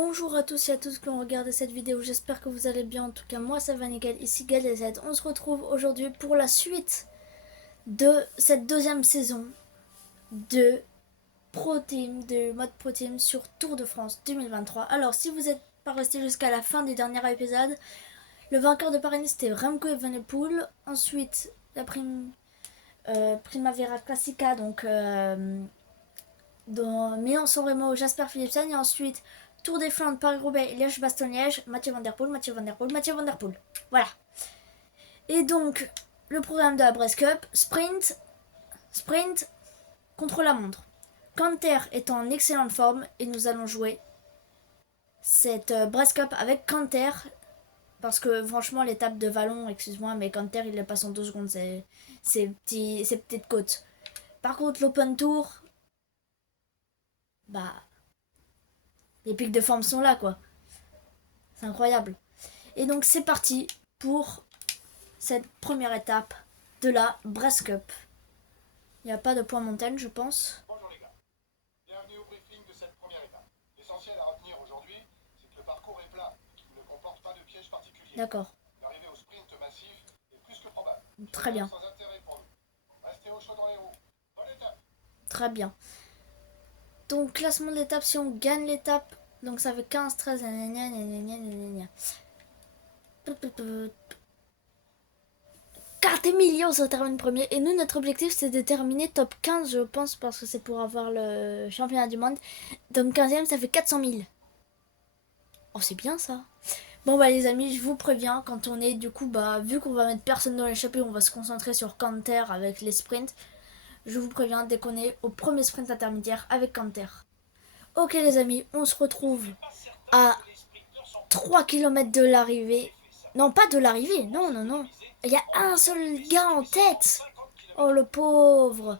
Bonjour à tous et à tous qui ont regardé cette vidéo, j'espère que vous allez bien. En tout cas moi ça va nickel, ici GalZ. On se retrouve aujourd'hui pour la suite de cette deuxième saison de Pro Team, de mode Pro Team sur Tour de France 2023. Alors si vous n'êtes pas resté jusqu'à la fin du dernier épisode, le vainqueur de Paris c'était Remco Evenepoel. Ensuite la Primavera Classica, donc dans Milan-San Remo, Jasper Philipsen. Et ensuite Tour des Flandres, Paris-Roubaix, Liège-Bastogne-Liège, Mathieu Van Der Poel, Mathieu Van Der Poel, Mathieu Van Der Poel. Voilà. Et donc, le programme de la Bresse Cup, sprint contre la montre. Canter est en excellente forme et nous allons jouer cette Bresse Cup avec Canter. Parce que franchement, l'étape de Vallon, excuse-moi, mais Canter il le passe en 2 secondes, ces petites côtes. Par contre, l'Open Tour, bah, les pics de forme sont là, quoi. C'est incroyable. Et donc c'est parti pour cette première étape de la Bresse Cup. Il n'y a pas de point montagne, je pense. Bonjour les gars, bienvenue au briefing de cette première étape. L'essentiel à retenir aujourd'hui, c'est que le parcours est plat et qu'il ne comporte pas de piège particulier. D'accord. L'arrivée au sprint massif est plus que probable. Très bien. Sans intérêt pour nous. Restez au chaud dans les roues. Bonne étape. Très bien. Donc classement de l'étape, si on gagne l'étape, donc ça fait 15, 13, Emilio se termine premier. Et nous, notre objectif, c'est de terminer top 15, je pense, parce que c'est pour avoir le championnat du monde. Donc 15ème, ça fait 400 000. Oh, c'est bien ça. Bon, bah les amis, je vous préviens, quand on est, du coup, bah, vu qu'on va mettre personne dans l'échappée, on va se concentrer sur Canter avec les sprints. Je vous préviens, dès qu'on est au premier sprint intermédiaire avec Canter. Ok les amis, on se retrouve à 3 km de l'arrivée. Non, pas de l'arrivée, non, non, non. Il y a un seul gars en tête. Oh, le pauvre.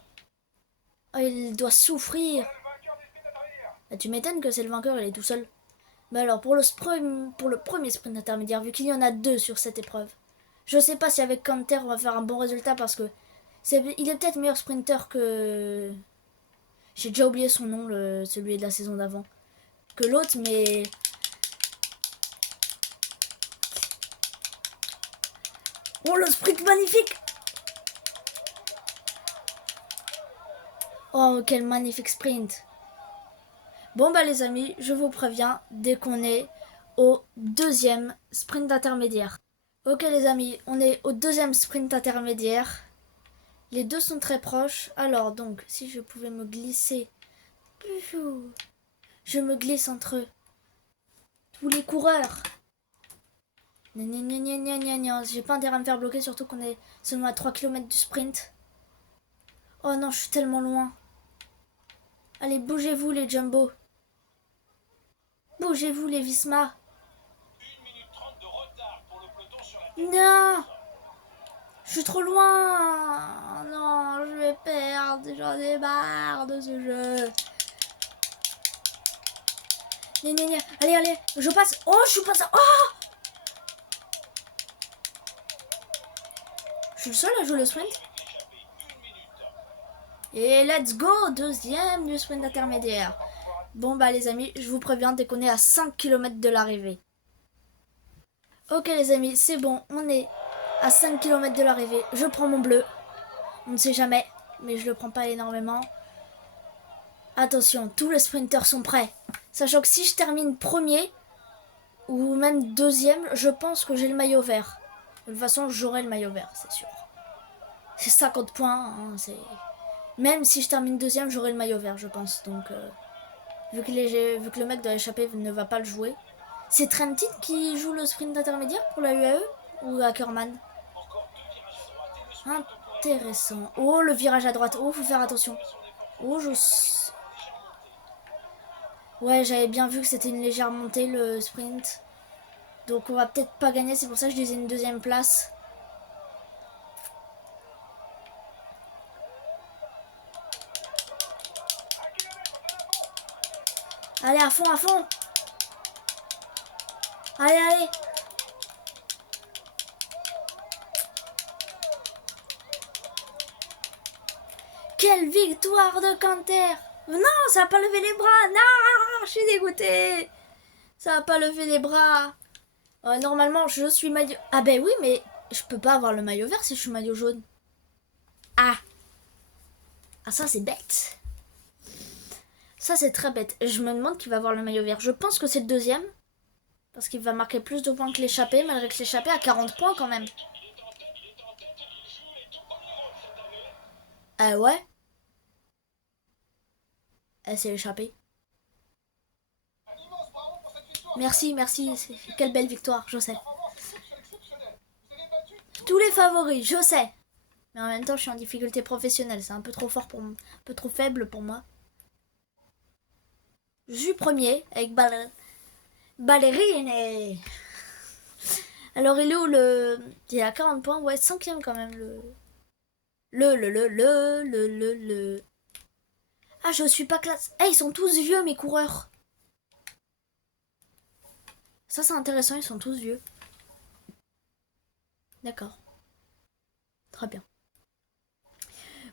Oh, il doit souffrir. Bah, tu m'étonnes que c'est le vainqueur, il est tout seul. Mais alors, pour le premier sprint intermédiaire, vu qu'il y en a 2 sur cette épreuve, je sais pas si avec Canter on va faire un bon résultat parce que il est peut-être meilleur sprinter que... J'ai déjà oublié son nom, celui de la saison d'avant. Que l'autre, mais... Oh, le sprint magnifique! Oh, quel magnifique sprint! Bon, bah les amis, je vous préviens, dès qu'on est au deuxième sprint intermédiaire. Ok les amis, on est au deuxième sprint intermédiaire. Les deux sont très proches. Alors donc, si je pouvais me glisser... Je me glisse entre tous les coureurs. J'ai pas intérêt à me faire bloquer, surtout qu'on est seulement à 3 km du sprint. Oh non, je suis tellement loin. Allez, bougez-vous les Jumbo. Bougez-vous les Visma. 1 minute 30 de retard pour le peloton sur la... Non, je suis trop loin. Non, je vais perdre. J'en ai marre de ce jeu. Allez, allez, je passe. Oh, je suis pas ça. Oh, je suis le seul à jouer le sprint. Et let's go, deuxième du sprint intermédiaire. Bon bah les amis, je vous préviens dès qu'on est à 5 km de l'arrivée. Ok les amis, c'est bon, on est à 5 km de l'arrivée. Je prends mon bleu. On ne sait jamais, mais je le prends pas énormément. Attention, tous les sprinters sont prêts. Sachant que si je termine premier, ou même deuxième, je pense que j'ai le maillot vert. De toute façon, j'aurai le maillot vert, c'est sûr. C'est 50 points, hein, c'est... Même si je termine deuxième, j'aurai le maillot vert, je pense. Donc, vu que le mec de l'échappée ne va pas le jouer. C'est Trentin qui joue le sprint intermédiaire pour la UAE ou Ackerman? Intéressant. Oh, le virage à droite. Oh, faut faire attention. Oh, Ouais, j'avais bien vu que c'était une légère montée, le sprint. Donc, on va peut-être pas gagner. C'est pour ça que je disais une deuxième place. Allez, à fond, à fond. Allez, allez. Quelle victoire de Canter. Non, ça n'a pas levé les bras. Non, je suis dégoûtée. Ça va pas lever les bras. Normalement, je suis maillot... Ah ben oui, mais je peux pas avoir le maillot vert si je suis maillot jaune. Ah. Ah, ça, c'est bête. Ça, c'est très bête. Je me demande qui va avoir le maillot vert. Je pense que c'est le deuxième. Parce qu'il va marquer plus de points que l'échappée, malgré que l'échappée a 40 points quand même. Ouais. C'est l'échappée. Merci, merci. Quelle belle victoire, je sais. Tous les favoris, je sais. Mais en même temps, je suis en difficulté professionnelle. C'est un peu trop fort pour moi. Un peu trop faible pour moi. Je suis premier avec Ballerine. Alors, il est où le... Il a 40 points. Ouais, 5ème quand même. Le. Ah, je suis pas classe. Eh, ils sont tous vieux, mes coureurs. Ça, c'est intéressant. Ils sont tous vieux. D'accord. Très bien.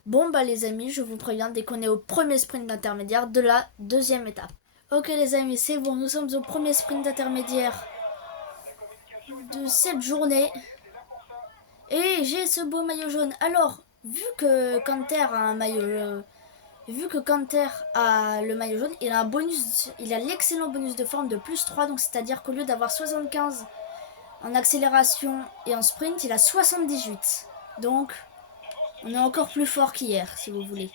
Bon, bah les amis, je vous préviens dès qu'on est au premier sprint intermédiaire de la deuxième étape. Ok les amis, c'est bon, nous sommes au premier sprint intermédiaire de cette journée. Et j'ai ce beau maillot jaune. Alors, vu que Canter a un maillot... vu que Canter a le maillot jaune, il a un bonus, il a l'excellent bonus de forme de plus 3, donc c'est-à-dire qu'au lieu d'avoir 75 en accélération et en sprint, il a 78. Donc, on est encore plus fort qu'hier, si vous voulez,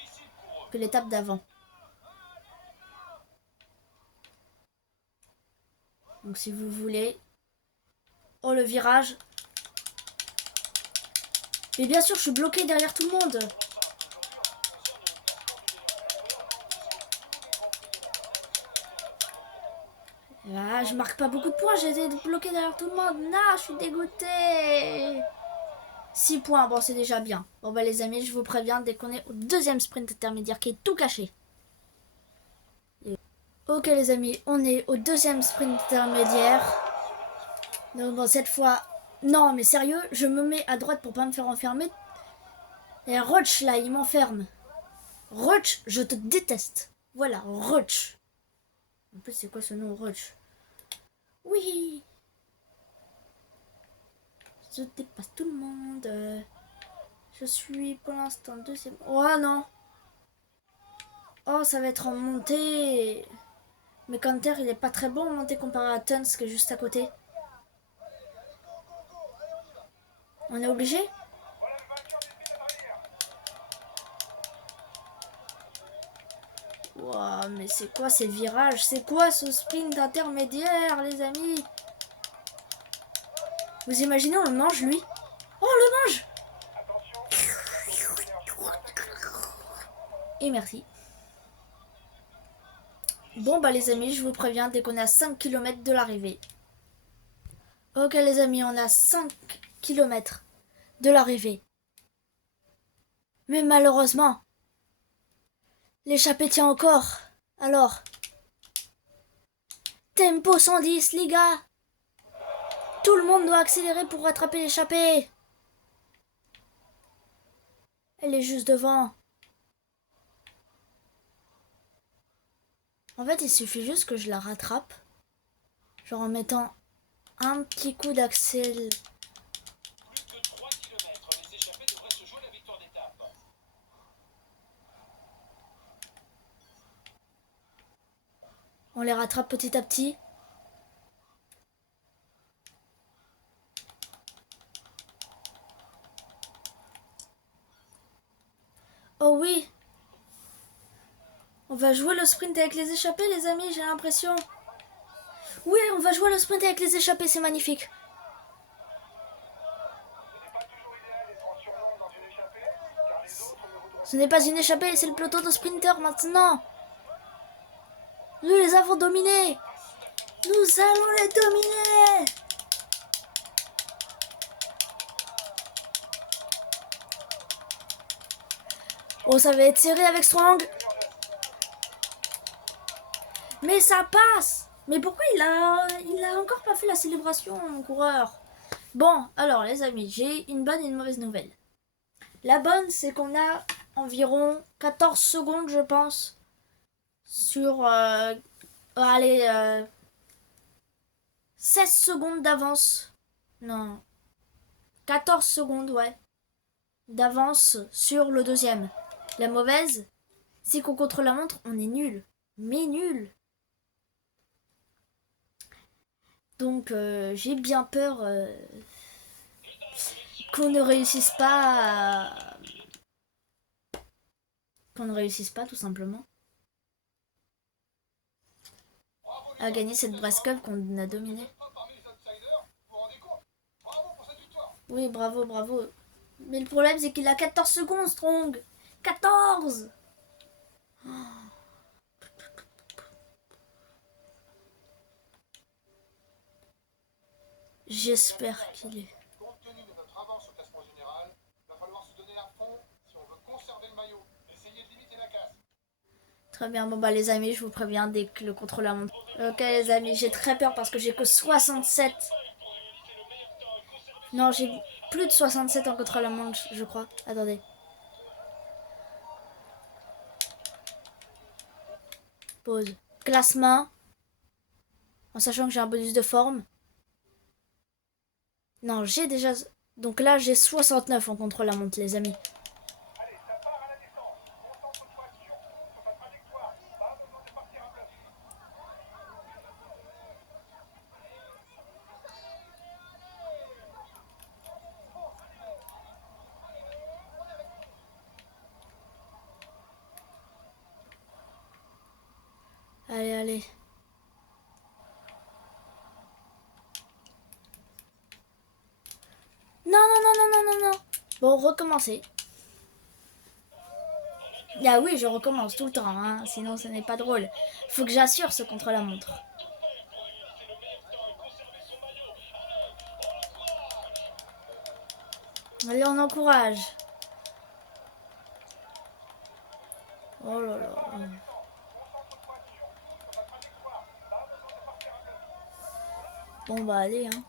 que l'étape d'avant. Donc si vous voulez... Oh, le virage. Mais bien sûr, je suis bloqué derrière tout le monde. Ah, je marque pas beaucoup de points, j'ai été bloqué derrière tout le monde. Non, je suis dégoûté. 6 points, bon, c'est déjà bien. Bon, bah les amis, je vous préviens, dès qu'on est au deuxième sprint intermédiaire qui est tout caché. Ok les amis, on est au deuxième sprint intermédiaire. Donc bon, cette fois... Non, mais sérieux, je me mets à droite pour pas me faire enfermer. Et Roach, là, il m'enferme. Roach, je te déteste. Voilà, Roach. En plus, c'est quoi ce nom, Roach? Oui. Je dépasse tout le monde. Je suis pour l'instant deuxième. Oh non. Oh, ça va être en montée. Mais Canter, il est pas très bon en montée comparé à Tuns qui est juste à côté. On est obligé? Wow, mais c'est quoi ces virages? C'est quoi ce sprint intermédiaire, les amis? Vous imaginez, on le mange, lui? Oh, on le mange! Et merci. Bon, bah les amis, je vous préviens, dès qu'on est à 5 km de l'arrivée. Ok, les amis, on est à 5 km de l'arrivée. Mais malheureusement, l'échappée tient encore. Alors, tempo 110, les gars. Tout le monde doit accélérer pour rattraper l'échappée. Elle est juste devant. En fait, il suffit juste que je la rattrape. Genre en mettant un petit coup d'accel. Plus de 3 km, les échappés devraient se jouer la victoire d'étape. On les rattrape petit à petit. Oh oui. On va jouer le sprint avec les échappés, les amis, j'ai l'impression. Oui, on va jouer le sprint avec les échappés, c'est magnifique. Ce n'est pas une échappée, c'est le peloton de sprinters maintenant. Nous les avons dominés. Nous allons les dominer. Oh, ça va être serré avec Strong. Mais ça passe. Mais pourquoi il a encore pas fait la célébration, mon coureur? Bon, alors les amis, j'ai une bonne et une mauvaise nouvelle. La bonne, c'est qu'on a environ 14 secondes, je pense, sur... allez, 16 secondes d'avance. Non. 14 secondes, ouais. D'avance sur le deuxième. La mauvaise, c'est qu'on contre la montre, on est nul. Mais nul. Donc j'ai bien peur qu'on ne réussisse pas à... qu'on ne réussisse pas tout simplement Bravo les à hommes, gagner cette vous êtes Brest Cup qu'on a dominée. pas parmi les outsiders, vous vous rendez compte? Bravo pour cette victoire. Oui, bravo, bravo. Mais le problème, c'est qu'il a 14 secondes, Strong. 14. J'espère qu'il est... Compte tenu de notre avance au classement général, il va falloir se donner à fond si on veut conserver le maillot. Essayez de limiter la casse. Très bien, bon bah les amis, je vous préviens dès que le contrôle la montre. Ok les amis, j'ai très peur parce que j'ai que 67. Non, j'ai plus de 67 en contrôle la montre, je crois. Attendez. Pause. Classement. En sachant que j'ai un bonus de forme. Non, j'ai déjà... Donc là, j'ai 69 en contrôle la montre, les amis. Allez, ça part à la descente. Concentre-toi surtout sur ta trajectoire. Pas besoin de partir à bluff. Allez, allez. Non, non, non, non, non, non, non. Bon, recommencer. Ah oui, je recommence tout le temps, hein. Sinon ce n'est pas drôle. Faut que j'assure ce contre la montre. Allez, on encourage. Oh là là. Bon bah allez, hein.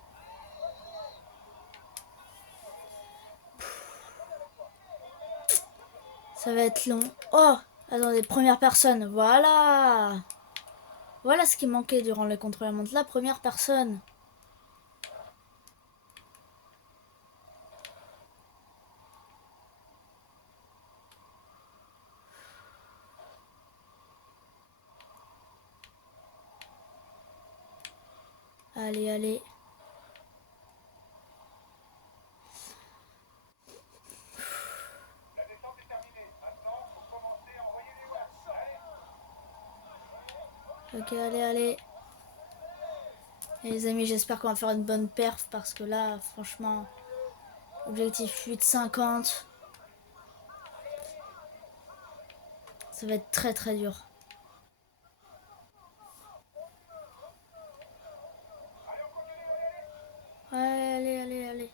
Ça va être long. Oh, attendez, première personne. Voilà. Voilà ce qui manquait durant le contre la montre. La première personne. Allez, allez. La descente est terminée. Maintenant, faut commencer à envoyer les watts. Allez. Ok, allez, allez. Et les amis, j'espère qu'on va faire une bonne perf parce que là, franchement, objectif 8,50. Ça va être très très dur. Allez, allez, allez.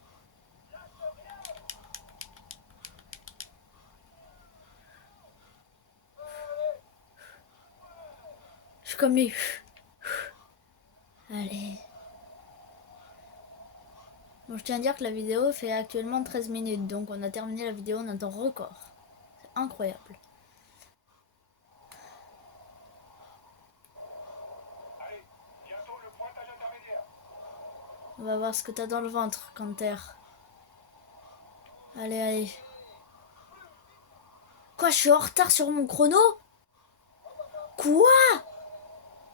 Je suis comme lui. Allez. Bon, je tiens à dire que la vidéo fait actuellement 13 minutes. Donc on a terminé la vidéo en un temps record. C'est incroyable. Allez, bientôt le pointage intermédiaire. On va voir ce que t'as dans le ventre, Canter. Allez, allez. Quoi, je suis en retard sur mon chrono? Quoi?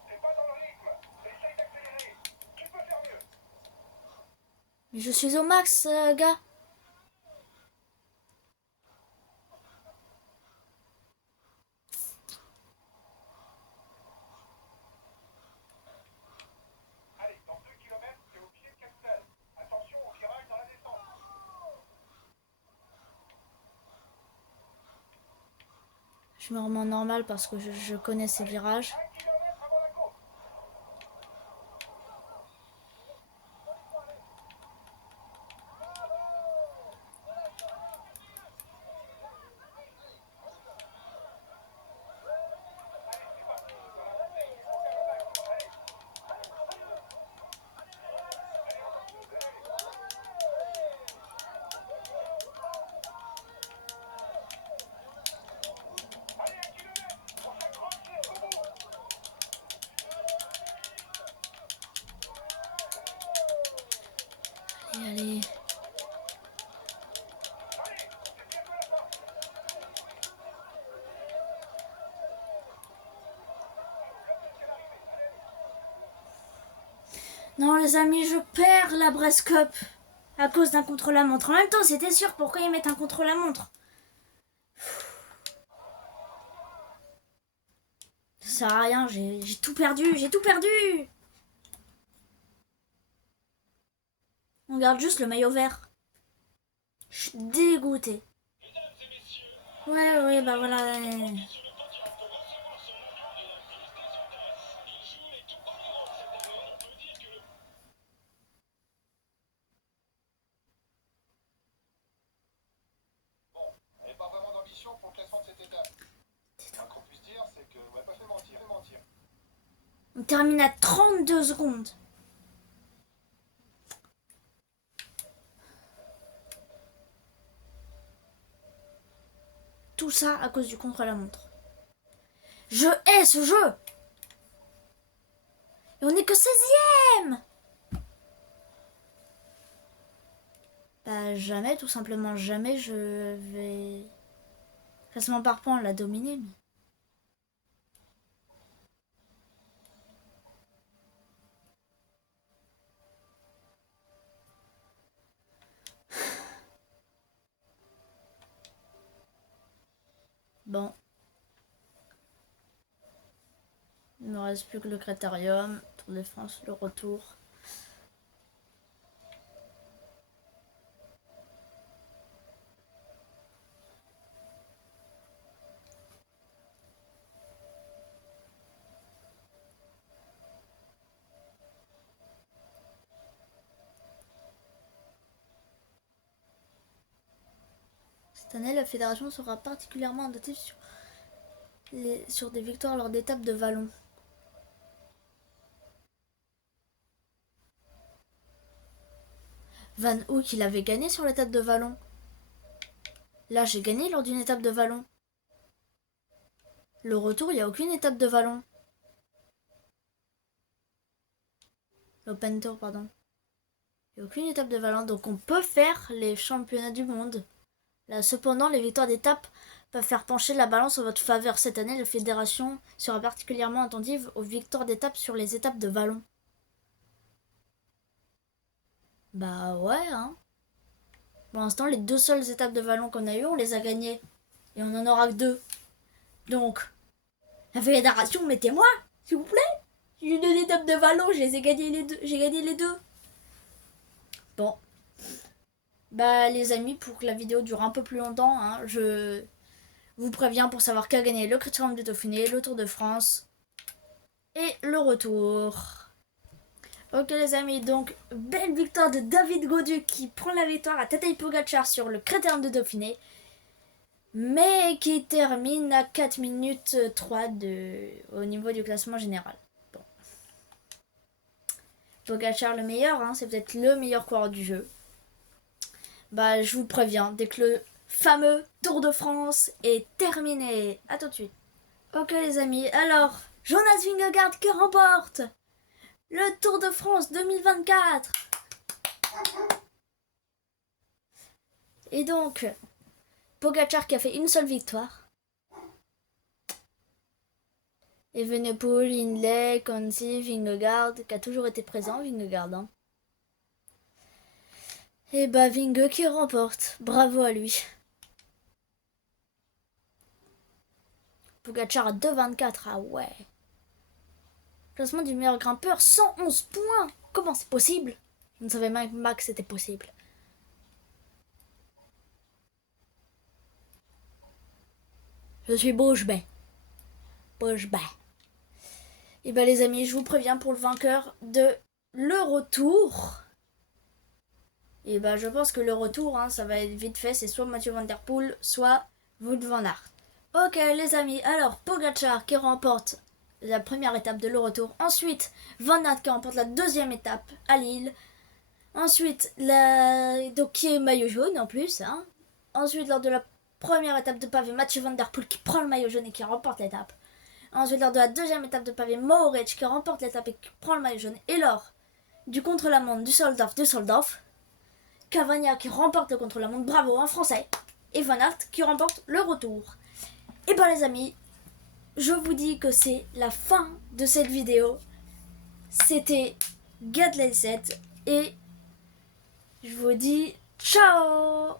T'es pas dans le rythme. Essaye d'accélérer. Tu peux faire mieux. Mais je suis au max, gars. Allez, dans 2 km, t'es au pied de Capitale. Attention au virage dans la descente. Je me remets en normal parce que je connais ces virages. 1 km avant la côte. Allez, 1 km. On s'accroche jusqu'au bout. allez. Non les amis, je perds la Brest Cup à cause d'un contre-la-montre. En même temps, c'était sûr, pourquoi ils mettent un contre-la-montre? Ça sert à rien, j'ai tout perdu, j'ai tout perdu. On garde juste le maillot vert. Je suis dégoûtée. Ouais, bah voilà. Elle n'avait pas vraiment d'ambition pour le classement de cette étape. Ce qu'on puisse dire, c'est qu'on va pas fait mentir. On termine à 32 secondes. Tout ça à cause du contre-la-montre. Je hais ce jeu. Et on n'est que 16e. Bah jamais, tout simplement jamais je vais... Classement par points, la dominer. Mais... Bon. Il ne me reste plus que le Critérium, Tour de France, le retour. Cette année, la fédération sera particulièrement attentive sur des victoires lors d'étapes de vallon. Van Hoek, il avait gagné sur l'étape de vallon. Là, j'ai gagné lors d'une étape de vallon. Le retour, il n'y a aucune étape de vallon. L'Open Tour, pardon. Il n'y a aucune étape de vallon, donc on peut faire les championnats du monde. Là, cependant, les victoires d'étape peuvent faire pencher la balance en votre faveur. Cette année, la fédération sera particulièrement attentive aux victoires d'étape sur les étapes de vallon. Bah ouais, hein. Pour l'instant, les 2 seules étapes de vallon qu'on a eues, on les a gagnées. Et on en aura que 2. Donc, la fédération, mettez-moi, s'il vous plaît. J'ai eu 2 étapes de vallon, j'ai gagné les deux. Bon. Bah les amis, pour que la vidéo dure un peu plus longtemps, hein, je vous préviens pour savoir qui a gagné le Critérium du Dauphiné, le Tour de France et le retour. Ok les amis, donc belle victoire de David Gaudu qui prend la victoire à Tadej Pogacar sur le Critérium du Dauphiné, mais qui termine à 4 minutes 3 au niveau du classement général. Bon. Pogacar le meilleur, hein, c'est peut-être le meilleur coureur du jeu. Bah je vous préviens, dès que le fameux Tour de France est terminé. A tout de suite. Ok les amis, alors Jonas Vingegaard qui remporte le Tour de France 2024. Et donc, Pogacar qui a fait une seule victoire. Evenepoel, Hindley, Conti, Vingegaard, qui a toujours été présent, Vingegaard. Hein. Et bah Vinge qui remporte. Bravo à lui. Pogacar à 2,24. Ah ouais. Classement du meilleur grimpeur, 111 points. Comment c'est possible? Je ne savais même pas que c'était possible. Je suis bouche bée. Bouche bée. Et bah les amis, je vous préviens pour le vainqueur de le retour. Et bah je pense que le retour, hein, ça va être vite fait. C'est soit Mathieu Van Der Poel, soit Wout van Aert. Ok les amis, alors Pogacar qui remporte la première étape de le retour. Ensuite, Van Aert qui remporte la deuxième étape à Lille. Ensuite, donc qui est maillot jaune en plus. Hein. Ensuite, lors de la première étape de pavé, Mathieu Van Der Poel qui prend le maillot jaune et qui remporte l'étape. Ensuite, lors de la deuxième étape de pavé, Mohoric qui remporte l'étape et qui prend le maillot jaune. Et lors du contre-la-montre du Soldhoff, Cavagna qui remporte le contre-la-montre, bravo en français. Et Van Aert qui remporte le retour. Et ben les amis, je vous dis que c'est la fin de cette vidéo. C'était Gadlet 7 et je vous dis ciao.